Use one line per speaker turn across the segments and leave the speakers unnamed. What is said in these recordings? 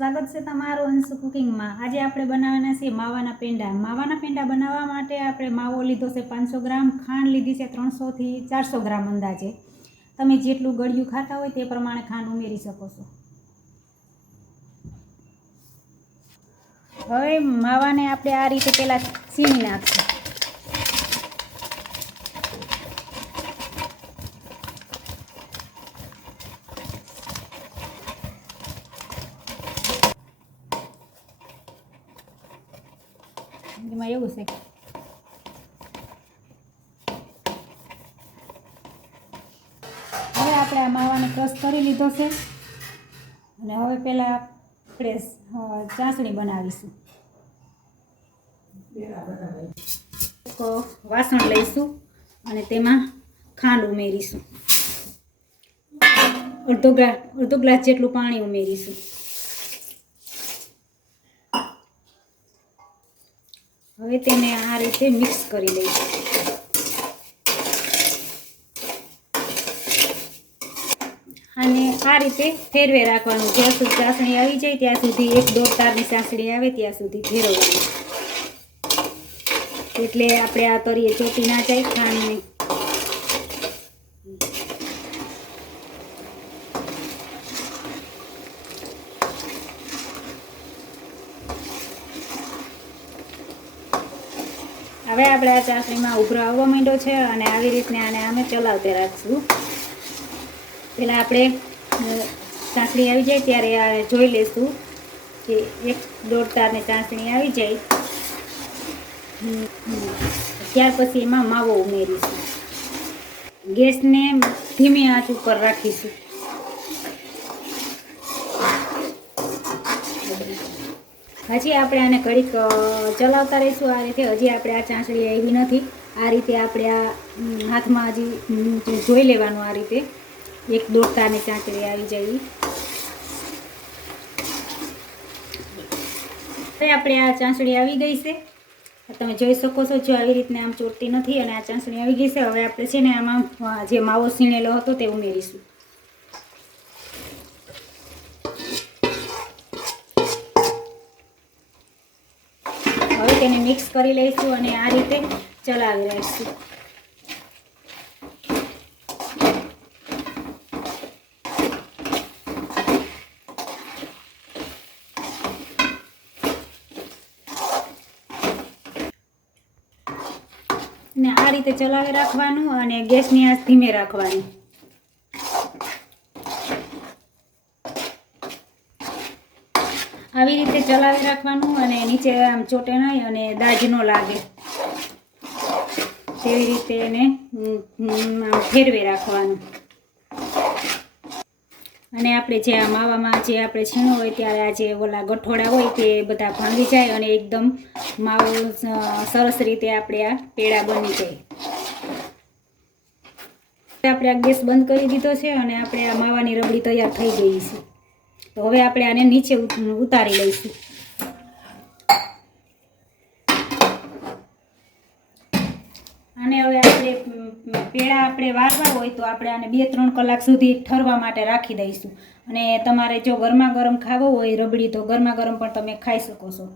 સ્વાગત છે તમારું અંશ કુકિંગમાં. આજે આપણે બનાવવાના છે માવાના પેંડા. માવાના પેંડા બનાવવા માટે આપણે માવો લીધો છે પાંચસો ગ્રામ, ખાંડ લીધી છે ત્રણસોથી ચારસો ગ્રામ અંદાજે. તમે જેટલું ગળ્યું ખાતા હોય તે પ્રમાણે ખાંડ ઉમેરી શકો છો. હવે માવાને આપણે આ રીતે પહેલાં છીણી નાખશું. એમાં એવું છે હવે આપણે આ માવાને ક્રશ કરી લીધો છે. અને હવે પહેલાં આપણે ચાસણી બનાવીશું. એક વાસણ લઈશું અને તેમાં ખાંડ ઉમેરીશું. અડધો ગ્લાસ અડધો ગ્લાસ જેટલું પાણી ઉમેરીશું. હવે તેને આ રીતે મિક્સ કરી લઈશું. અને આ રીતે ફેરવે રાખવાનું. જ્યાં સુધી ચાસણી આવી જાય, ત્યાં સુધી એક દોઢ તારની ચાસણી આવે, ત્યાં સુધી ફેરવવાનું. એટલે આપણે આ તરીએ ચોટી ના જાય, ખાંડને હવે આપણે આ ચાસણીમાં ઉભરો આવવા માંડ્યો છે અને આવી રીતને આને અમે ચલાવતે રાખશું. પહેલાં આપણે ચાસણી આવી જાય ત્યારે આ જોઈ લઈશું કે એક દોઢ તારની ચાસણી આવી જાય. ત્યાર પછી એમાં માવો ઉમેરીશું. ગેસને ધીમી આંચ ઉપર રાખીશું. હજી આપણે આને ઘડીક ચલાવતા રહીશું. આ રીતે હજી આપણે આ ચાસણી આવી નથી. આ રીતે આપણે આ હાથમાં હજી જોઈ લેવાનું આ રીતે. એક દોડતાની ચાંચડી આવી ઈ. હવે આપણે આ ચાંચડી આવી ગઈ છે. તમે જોઈ શકો છો, જો આવી રીતને આમ ચોટતી નથી અને આ ચાંચડી આવી ગઈ છે. હવે આપણે છે ને આમાં જે માવો સીણેલો હતો તે ઉમેરીશું તેને મિક્સ કરી લઈશું અને આ રીતે ચલાવી લઈશું. ને આ રીતે ચલાવી રાખવાનું અને ગેસની આંચ ધીમે રાખવાની. આવી રીતે ચલાવી રાખવાનું અને નીચે આમ ચોટે નહીં અને દાજ ન લાગે. તેવી રીતે એને ફેરવી રાખવાનું. અને આપણે જે આ માવામાં જે આપણે છીણો હોય ત્યારે આ જે ઓલા ગઠોડા હોય તે બધા ભાંગી જાય અને એકદમ માવો સરસ રીતે આપણે આ પેડા બની જાય. આપણે આ ગેસ બંધ કરી દીધો છે અને આપણે આ માવાની રબડી તૈયાર થઈ ગઈ છે. તો હવે આપણે આને નીચે ઉતારી લઈશું. અને હવે આપણે પેડા આપણે વારવા હોય તો આપણે આને બે ત્રણ કલાક સુધી ઠરવા માટે રાખી દઈશું. અને તમારે જો ગરમા ગરમ ખાવો હોય રબડી, તો ગરમા ગરમ પણ તમે ખાઈ શકો છો.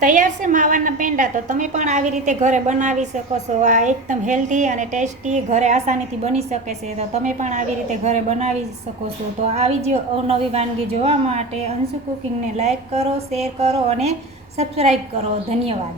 તૈયાર છે માવાના પેંડા, તો તમે પણ આવી રીતે ઘરે બનાવી શકો છો. આ એકદમ હેલ્ધી અને ટેસ્ટી ઘરે આસાનીથી બની શકે છે. તો તમે પણ આવી રીતે ઘરે બનાવી શકો છો. તો આવી જ અવનવી વાનગી જોવા માટે અંશુ કુકિંગને લાઈક કરો, શેર કરો અને સબસ્ક્રાઈબ કરો. ધન્યવાદ.